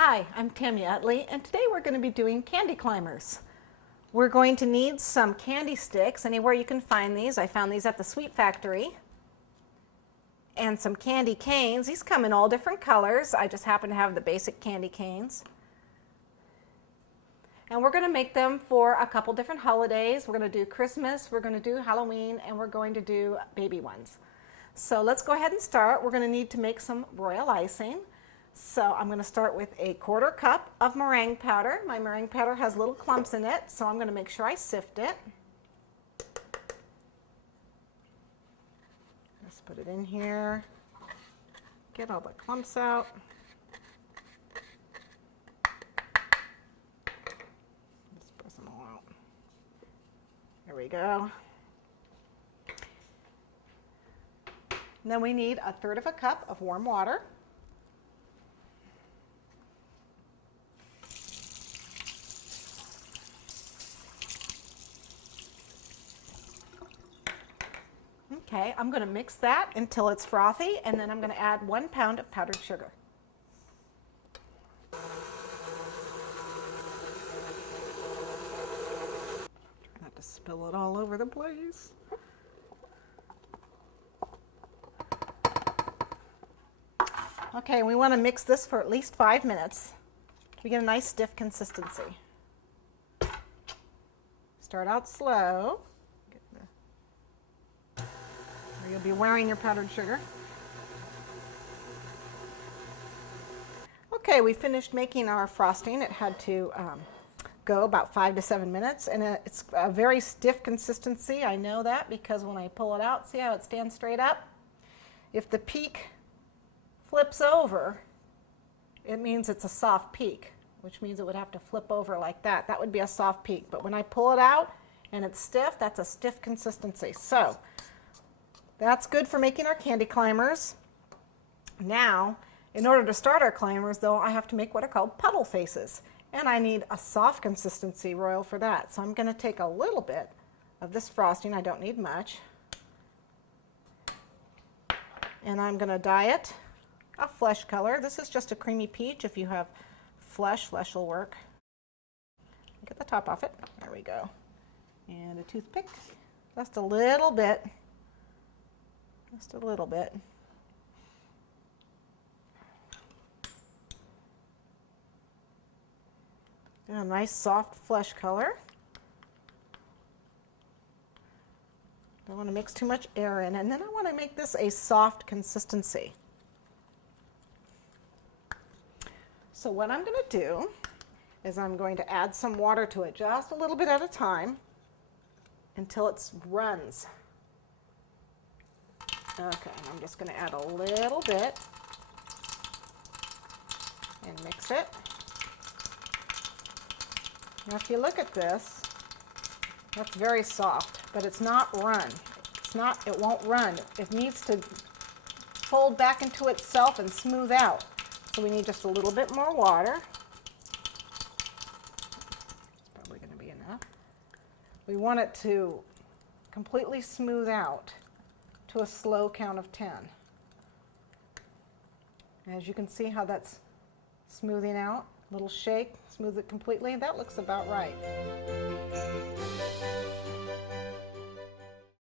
Hi, I'm Tami Utley, and today we're going to be doing candy climbers. We're going to need some candy sticks, anywhere you can find these. I found these at the Sweet Factory. And some candy canes. These come in all different colors. I just happen to have the basic candy canes. And we're going to make them for a couple different holidays. We're going to do Christmas, we're going to do Halloween, and we're going to do baby ones. So let's go ahead and start. We're going to need to make some royal icing. So I'm going to start with a 1/4 cup of meringue powder. My meringue powder has little clumps in it, so I'm going to make sure I sift it. Just put it in here. Get all the clumps out. Just press them all out. There we go. And then we need 1/3 cup of warm water. Okay, I'm going to mix that until it's frothy, and then I'm going to add 1 pound of powdered sugar. Try not to spill it all over the place. Okay, we want to mix this for at least 5 minutes. We get a nice stiff consistency. Start out slow. You'll be wearing your powdered sugar. Okay, we finished making our frosting. It had to go about 5 to 7 minutes, and it's a very stiff consistency. I know that because when I pull it out, see how it stands straight up? If the peak flips over, it means it's a soft peak, which means it would have to flip over like that. That would be a soft peak, but when I pull it out and it's stiff, that's a stiff consistency. So that's good for making our candy climbers. Now, in order to start our climbers, though, I have to make what are called puddle faces. And I need a soft consistency royal for that. So I'm going to take a little bit of this frosting. I don't need much. And I'm going to dye it a flesh color. This is just a creamy peach. If you have flesh will work. Get the top off it. There we go. And a toothpick. Just a little bit. Just a little bit. And a nice soft flesh color. Don't want to mix too much air in. And then I want to make this a soft consistency. So what I'm going to do is I'm going to add some water to it, just a little bit at a time, until it runs. Okay, and I'm just going to add a little bit and mix it. Now if you look at this, that's very soft, but it's not run. It won't run. It needs to fold back into itself and smooth out. So we need just a little bit more water. It's probably going to be enough. We want it to completely smooth out to a slow count of 10. As you can see how that's smoothing out, little shake, smooth it completely. That looks about right.